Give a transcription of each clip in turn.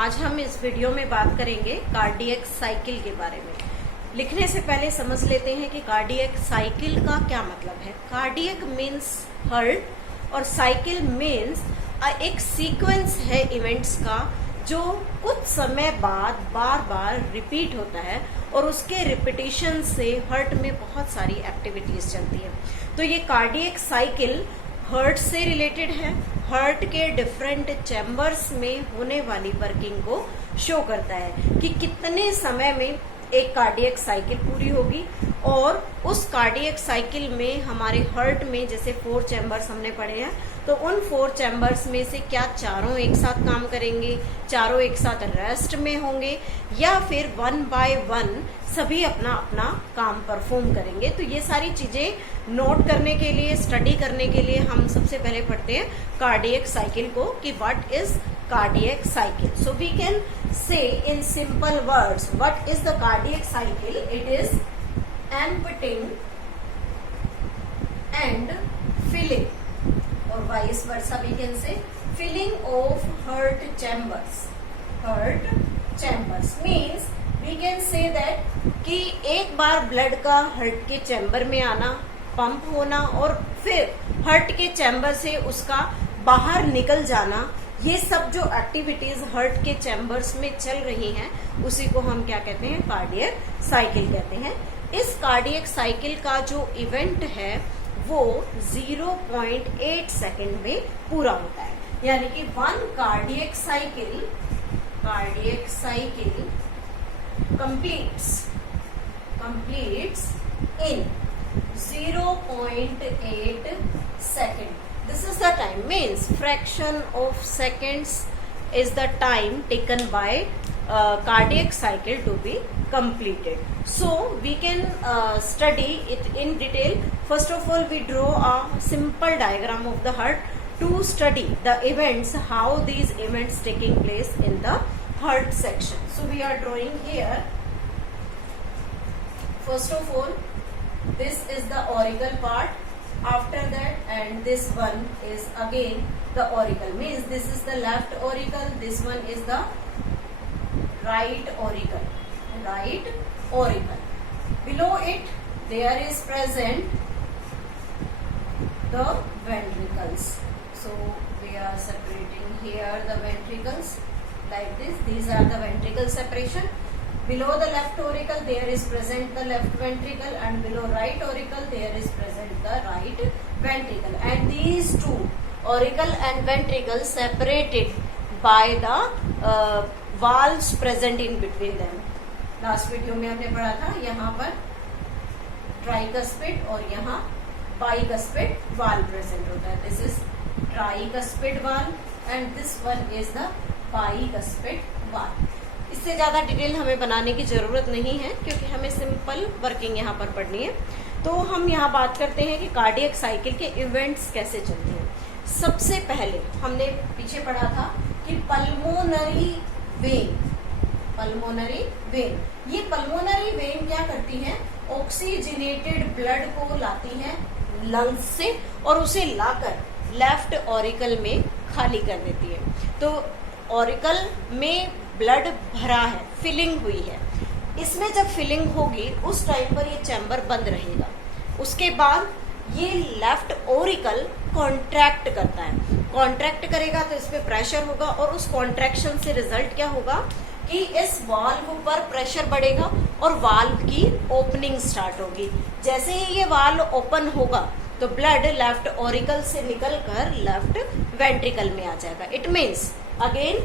आज हम इस वीडियो में बात करेंगे कार्डियक साइकिल के बारे में। लिखने से पहले समझ लेते हैं कि कार्डियक साइकिल का क्या मतलब है। कार्डियक मीन्स हार्ट और साइकिल मीन्स एक सीक्वेंस है इवेंट्स का जो कुछ समय बाद बार बार रिपीट होता है और उसके रिपीटिशन से हार्ट में बहुत सारी एक्टिविटीज चलती है। तो ये कार्डियक साइकिल हार्ट से रिलेटेड है, हार्ट के डिफरेंट चैम्बर्स में होने वाली वर्किंग को शो करता है कि कितने समय में एक कार्डियक साइकिल पूरी होगी। और उस कार्डियक साइकिल में हमारे हार्ट में जैसे 4 चैम्बर्स हमने पढ़े हैं, तो उन 4 चैम्बर्स में से क्या चारों एक साथ काम करेंगे, चारों एक साथ रेस्ट में होंगे, या फिर 1 बाय 1 सभी अपना अपना काम परफॉर्म करेंगे। तो ये सारी चीजें नोट करने के लिए, स्टडी करने के लिए हम सबसे पहले पढ़ते हैं कार्डियक साइकिल को कि what is cardiac cycle. So we can say in simple words what is the cardiac cycle. It is emptying and filling, or vice versa we can say filling of heart chambers. Heart chambers means we can say that कि एक बार blood का heart के chamber में आना, pump होना और फिर heart के चैम्बर से उसका बाहर निकल जाना, ये सब जो एक्टिविटीज हार्ट के चैम्बर्स में चल रही हैं उसी को हम क्या कहते हैं, कार्डियक साइकिल कहते हैं। इस कार्डियक साइकिल का जो इवेंट है वो 0.8 सेकेंड में पूरा होता है, यानी कि 1 cardiac cycle completes in 0.8 second. This is the time, means fraction of seconds is the time taken by cardiac cycle to be completed. So we can study it in detail. First of all, we draw a simple diagram of the heart to study the events, how these events taking place in the heart section. So we are drawing here. First of all, this is the auricle part. After that, and this one is again the auricle, means this is the left auricle, this one is the right auricle. Below it there is present the ventricles. So we are separating here the ventricles like this. These are the ventricle separation. Below the left auricle there is present the left ventricle, and below right auricle there is present the right ventricle, and these two auricle and ventricle separated by the valves present in between them. Last video में हमने पढ़ा था यहाँ पर tricuspid और यहाँ bicuspid valve present होता है. This is tricuspid valve and this one is the bicuspid valve. इससे ज्यादा डिटेल हमें बनाने की जरूरत नहीं है क्योंकि हमें सिंपल वर्किंग यहाँ पर पढ़नी है. तो हम यहाँ बात करते हैं कि कार्डियक साइकिल के इवेंट्स कैसे चलते हैं. सबसे पहले हमने पीछे पढ़ा था कि पल्मोनरी वेन, ये पल्मोनरी वेन क्या करती है, ऑक्सीजनेटेड ब्लड को लाती है लंग्स से और उसे लाकर लेफ्ट ऑरिकल में खाली कर देती है. तो ऑरिकल में ब्लड भरा है, फिलिंग हुई है. इसमें जब फिलिंग होगी उस टाइम पर ये चैम्बर बंद रहेगा. उसके बाद ये लेफ्ट ऑरिकल कॉन्ट्रैक्ट करता है. कॉन्ट्रैक्ट करेगा तो इसमें प्रेशर होगा और उस कॉन्ट्रैक्शन से रिजल्ट क्या होगा कि इस वाल्व पर प्रेशर बढ़ेगा और वाल्व की ओपनिंग स्टार्ट होगी. जैसे ही ये वाल्व ओपन होगा तो ब्लड लेफ्ट ऑरिकल से निकलकर लेफ्ट वेंट्रिकल में आ जाएगा. इट मीन्स अगेन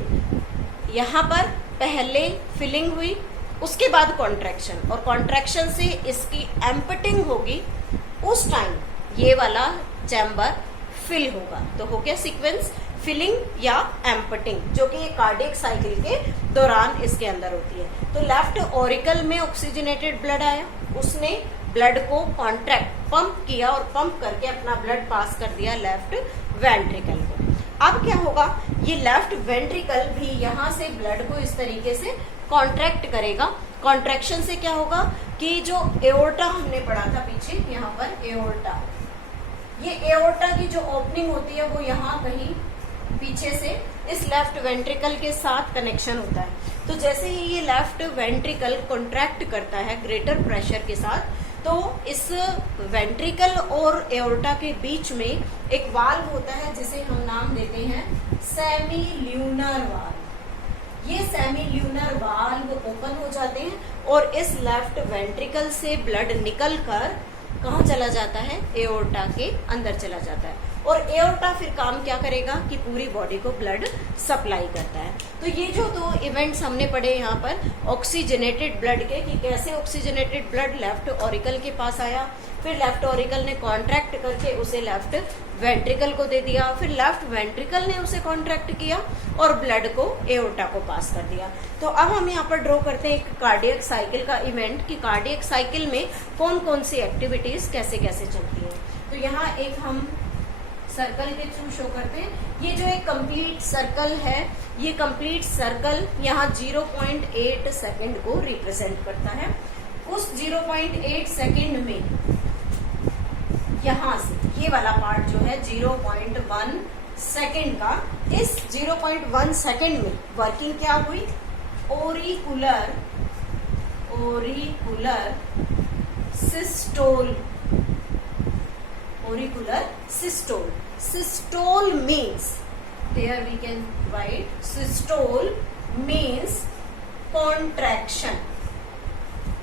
यहाँ पर पहले फिलिंग हुई, उसके बाद कॉन्ट्रैक्शन, और कॉन्ट्रैक्शन से इसकी एम्पटिंग होगी. उस टाइम ये वाला चैम्बर फिल होगा. तो हो गया सीक्वेंस, फिलिंग या एम्पटिंग, जो कि कार्डियक साइकिल के दौरान इसके अंदर होती है. तो लेफ्ट ऑरिकल में ऑक्सीजनेटेड ब्लड आया, उसने ब्लड को कॉन्ट्रैक्ट पंप किया और पंप करके अपना ब्लड पास कर दिया लेफ्ट वेंट्रिकल को. अब क्या होगा, ये लेफ्ट वेंट्रिकल भी यहाँ से ब्लड को इस तरीके से कॉन्ट्रैक्ट करेगा. कॉन्ट्रैक्शन से क्या होगा कि जो एओर्टा हमने पढ़ा था पीछे, यहाँ पर एओर्टा, ये एओर्टा की जो ओपनिंग होती है वो यहाँ कहीं पीछे से इस लेफ्ट वेंट्रिकल के साथ कनेक्शन होता है। तो जैसे ही ये लेफ्ट वेंट्रिकल कॉन्ट्रैक्ट करता है ग्रेटर प्रेशर के साथ, तो इस वेंट्रिकल और एओर्टा के बीच में एक वाल्व होता है जिसे हम नाम देते हैं सेमी ल्यूनर वाल्व। ये सेमी ल्यूनर वाल्व ओपन हो जाते हैं और इस लेफ्ट वेंट्रिकल से ब्लड निकलकर कहाँ चला जाता है, एओर्टा के अंदर चला जाता है। और एओर्टा फिर काम क्या करेगा कि पूरी बॉडी को ब्लड सप्लाई करता है। तो ये जो दो इवेंट्स हमने पढ़े यहाँ पर ऑक्सीजनेटेड ब्लड के, कि कैसे ऑक्सीजनेटेड ब्लड लेफ्ट ऑरिकल के पास आया, फिर लेफ्ट ऑरिकल ने कॉन्ट्रैक्ट करके उसे लेफ्ट वेंट्रिकल को दे दिया, फिर लेफ्ट वेंट्रिकल ने उसे कॉन्ट्रैक्ट किया और ब्लड को एओर्टा को पास कर दिया। तो अब हम यहाँ पर ड्रॉ करते हैं एक कार्डियक साइकिल का इवेंट, कि कार्डियक साइकिल में कौन कौन सी एक्टिविटीज कैसे कैसे चलती है। तो यहाँ एक हम सर्कल के थ्रू शो करते हैं। ये जो एक कंप्लीट सर्कल है, ये कंप्लीट सर्कल यहाँ 0.8 सेकेंड को रिप्रेजेंट करता है। उस 0.8 सेकेंड में यहाँ से ये वाला पार्ट जो है 0.1 सेकेंड का, इस 0.1 सेकेंड में वर्किंग क्या हुई, ओरिकुलर systole, auricular systole. Systole means, there we can write, systole means contraction.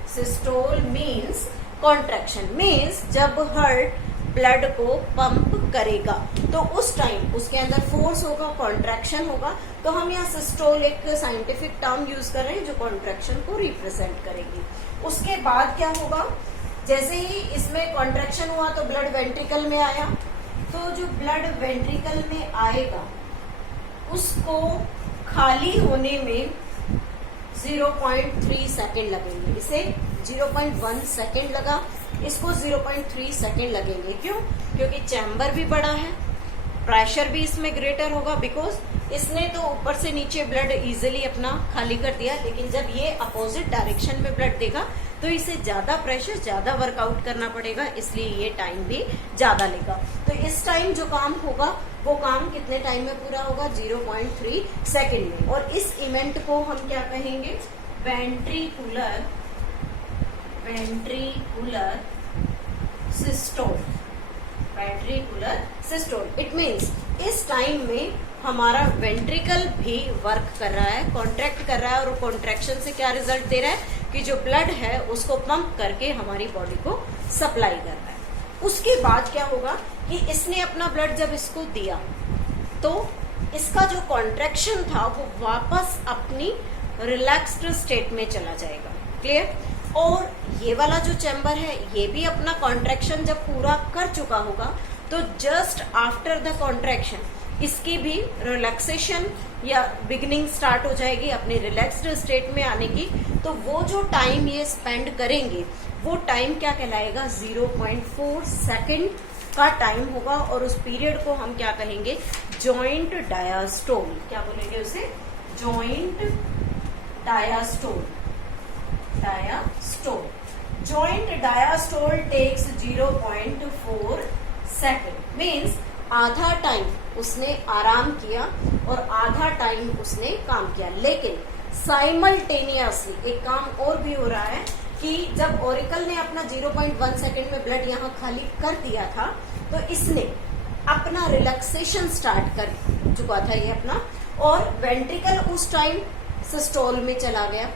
Systole means contraction, means जब हार्ट ब्लड को पंप करेगा तो उस टाइम उसके अंदर फोर्स होगा, कॉन्ट्रैक्शन होगा। तो हम यहाँ सिस्टोल एक साइंटिफिक टर्म यूज कर रहे हैं जो कॉन्ट्रैक्शन को रिप्रेजेंट करेगी। उसके बाद क्या होगा, जैसे ही इसमें कॉन्ट्रैक्शन हुआ तो ब्लड वेंट्रिकल में आया, तो जो ब्लड वेंट्रिकल में आएगा उसको खाली होने में 0.3 सेकेंड लगेंगे। इसे 0.1 सेकेंड लगा, इसको 0.3 सेकेंड लगेंगे। क्यों? क्योंकि चैम्बर भी बड़ा है, प्रेशर भी इसमें ग्रेटर होगा, बिकॉज इसने तो ऊपर से नीचे ब्लड इजीली अपना खाली कर दिया, लेकिन जब ये अपोजिट डायरेक्शन में ब्लड देगा तो इसे ज्यादा प्रेशर, ज्यादा वर्कआउट करना पड़ेगा, इसलिए ये टाइम भी ज्यादा लेगा। तो इस टाइम जो काम होगा वो काम कितने टाइम में पूरा होगा, 0.3 सेकेंड में। और इस इवेंट को हम क्या कहेंगे, ventricular systole. Ventricular systole, it means इस टाइम में हमारा वेंट्रिकल भी वर्क कर रहा है, कॉन्ट्रैक्ट कर रहा है, और कॉन्ट्रैक्शन से क्या रिजल्ट दे रहा है कि जो ब्लड है उसको पंप करके हमारी बॉडी को सप्लाई कर रहा है। उसके बाद क्या होगा कि इसने अपना ब्लड जब इसको दिया तो इसका जो कॉन्ट्रैक्शन था वो वापस अपनी रिलैक्स्ड स्टेट में चला जाएगा। क्लियर? और ये वाला जो चैम्बर है ये भी अपना कॉन्ट्रैक्शन जब पूरा कर चुका होगा तो जस्ट आफ्टर द कॉन्ट्रैक्शन इसकी भी रिलैक्सेशन या बिगिनिंग स्टार्ट हो जाएगी अपनी रिलैक्स्ड स्टेट में आने की। तो वो जो टाइम ये स्पेंड करेंगे वो टाइम क्या कहलाएगा, 0.4 सेकेंड का टाइम होगा। और उस पीरियड को हम क्या कहेंगे, जॉइंट डायास्टोल। क्या बोलेंगे उसे, joint diastole. Joint diastole takes 0.4 second, means आधा टाइम उसने आराम किया और आधा टाइम उसने काम किया। लेकिन साइमल्टेनियसली एक काम और भी हो रहा है कि जब ऑरिकल ने अपना 0.1 सेकेंड में ब्लड यहाँ खाली कर दिया था तो इसने अपना रिलैक्सेशन स्टार्ट कर चुका था ये अपना, और वेंट्रिकल उस टाइम सिस्टोल में चला गया।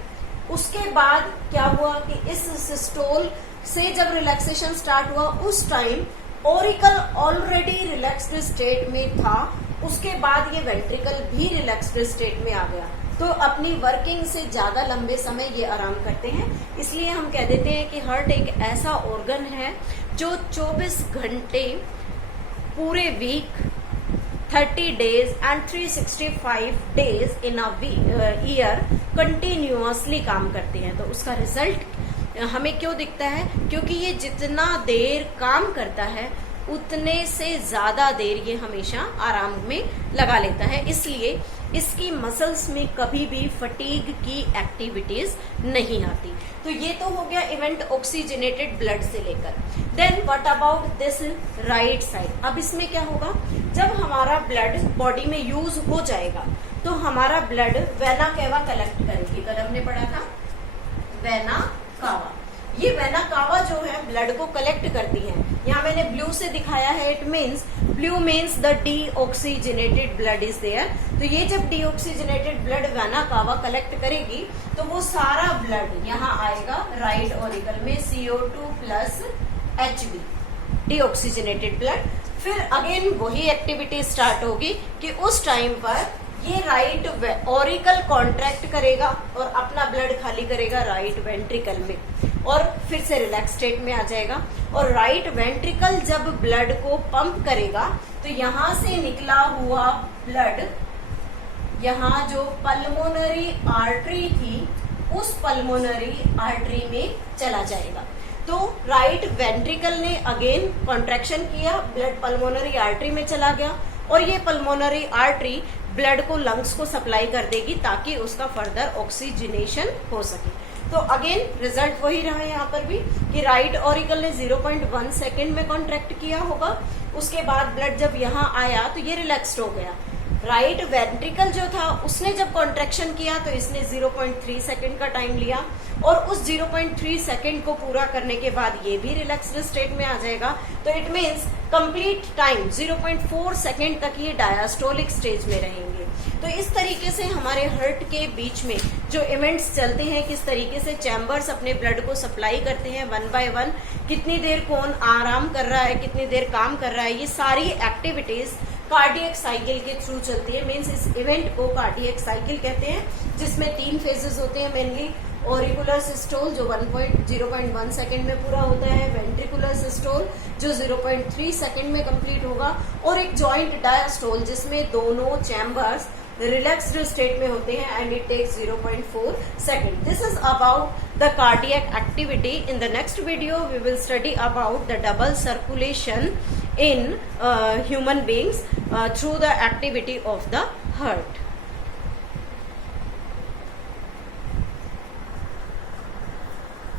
उसके बाद क्या हुआ कि इस सिस्टोल से जब रिलैक्सेशन स्टार्ट हुआ उस time auricle already relaxed state में था। उसके बाद ये वेंट्रिकल भी रिलैक्स्ड स्टेट में आ गया, तो अपनी वर्किंग से ज्यादा लंबे समय ये आराम करते हैं। इसलिए हम कह देते हैं कि हार्ट एक ऐसा ऑर्गन है जो 24 घंटे पूरे week, 30 days and 365 days in a year continuously काम करते हैं। तो उसका रिजल्ट हमें क्यों दिखता है, क्योंकि ये जितना देर काम करता है उतने से ज्यादा देर ये हमेशा आराम में लगा लेता है, इसलिए इसकी मसल्स में कभी भी फटीग की एक्टिविटीज नहीं आती। तो ये तो हो गया इवेंट ऑक्सीजनेटेड ब्लड से लेकर। Then what about this right side. अब इसमें क्या होगा, जब हमारा ब्लड बॉडी में यूज हो जाएगा तो हमारा ब्लड वेना केवा कलेक्ट करेगी। कल हमने पढ़ा था वेना कावा। ये वेना कावा जो है ब्लड को कलेक्ट करती है। यहाँ मैंने ब्लू से दिखाया है, it means blue means the deoxygenated blood is there. तो ये जब deoxygenated blood vena cava collect करेगी तो वो सारा ब्लड यहाँ आएगा राइट ऑरिकल में CO2 plus HB, deoxygenated blood. फिर अगेन वही एक्टिविटी स्टार्ट होगी कि उस टाइम पर ये राइट ऑरिकल कॉन्ट्रैक्ट करेगा और अपना ब्लड खाली करेगा राइट वेंट्रिकल में और फिर से रिलैक्स स्टेट में आ जाएगा। और राइट वेंट्रिकल जब ब्लड को पंप करेगा तो यहां से निकला हुआ ब्लड यहाँ जो पल्मोनरी आर्टरी थी उस पल्मोनरी आर्टरी में चला जाएगा। तो राइट वेंट्रिकल ने अगेन कॉन्ट्रैक्शन किया, ब्लड पल्मोनरी आर्टरी में चला गया और ये पल्मोनरी आर्टरी ब्लड को लंग्स को सप्लाई कर देगी ताकि उसका फर्दर ऑक्सीजनेशन हो सके। तो अगेन रिजल्ट वही रहा यहाँ पर भी कि राइट ऑरिकल ने 0.1 सेकेंड में कॉन्ट्रैक्ट किया होगा, उसके बाद ब्लड जब यहाँ आया तो ये रिलैक्स्ड हो गया। राइट वेंट्रिकल जो था उसने जब कॉन्ट्रैक्शन किया तो इसने 0.3 सेकेंड का टाइम लिया और उस 0.3 सेकेंड को पूरा करने के बाद ये भी रिलैक्स्ड स्टेट में आ जाएगा। तो it means complete time 0.4 second तक ये डायस्टोलिक स्टेज में रहेंगे। तो इस तरीके से हमारे हार्ट के बीच में जो इवेंट्स चलते हैं, किस तरीके से चैम्बर्स अपने ब्लड को सप्लाई करते हैं वन बाय वन, कितनी देर कौन आराम कर रहा है, कितनी देर काम कर रहा है, ये सारी एक्टिविटीज कार्डियक साइकिल के थ्रू चलती है। मीन्स इस इवेंट को कार्डियक साइकिल कहते हैं, जिसमें 3 फेजेस होते हैं मेनली। ऑरिकुलर सिस्टोल जो 0.1 सेकेंड में पूरा होता है, वेंट्रिकुलर सिस्टोल जो 0.3 सेकेंड में कंप्लीट होगा और एक जॉइंट डायस्टोल जिसमें दोनों चैम्बर्स रिलैक्स्ड स्टेट में होते हैं and it takes 0.4 second. This is about the cardiac activity. In the next video we will study about the double circulation in human beings through the activity of the heart.